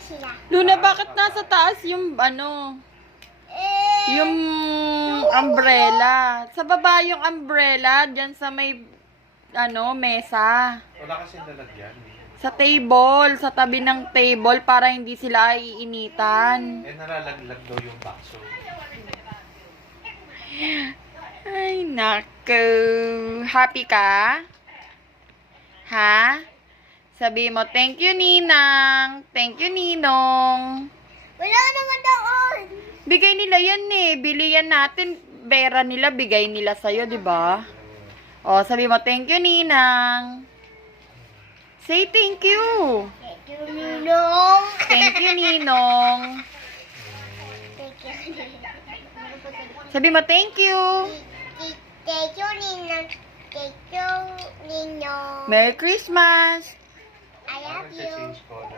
sila. Luna, ah, bakit nasa ba? taas yung ano? Eh, yung umbrella. Sa baba yung umbrella, diyan sa may ano, mesa. Wala kasi dalagyan. Sa table, sa tabi ng table para hindi sila iinitan. Eh, nalalaglag daw yung bakso. Ay, nako. Happy ka? Ha? Sabi mo, thank you, Ninang. Thank you, Ninong. Wala ka naman doon. Bigay nila yan eh. Bili yan natin. Bera nila, bigay nila sa'yo, di ba? O, sabi mo, thank you, Ninang. Say thank you. Thank you, Ninong. Thank you, Ninong. sabi mo, thank you. Thank you, Ninong. Thank you, Ninong. Merry Christmas. I love you.